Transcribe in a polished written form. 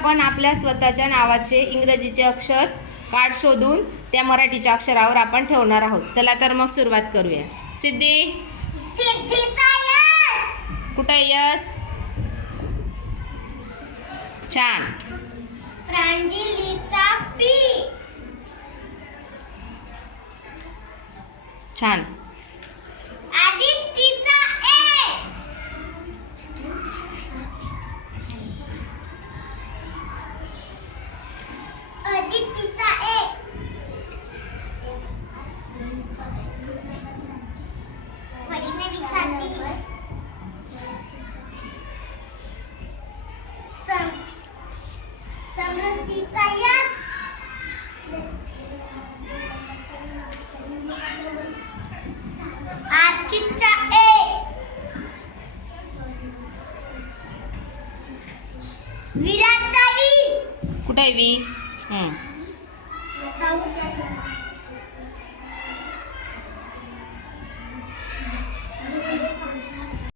आपण आपल्या स्वतःच्या नावाचे इंग्रजीचे अक्षर कार्ड शोधून त्या मराठीच्या अक्षरावर आपण ठेवणार आहोत. चला तर मग सुरुवात करूया. सिद्धी, सिद्धीचा यस. कुठे यस? छान. प्रांजलीचा पी. छान. आदितीचा ए. आदितीचा ए. वैष्णवीचा टी. समृद्धीचा यस. आर्चितचा ए. विराटचा वी. कुठे आहे वी? भाऊ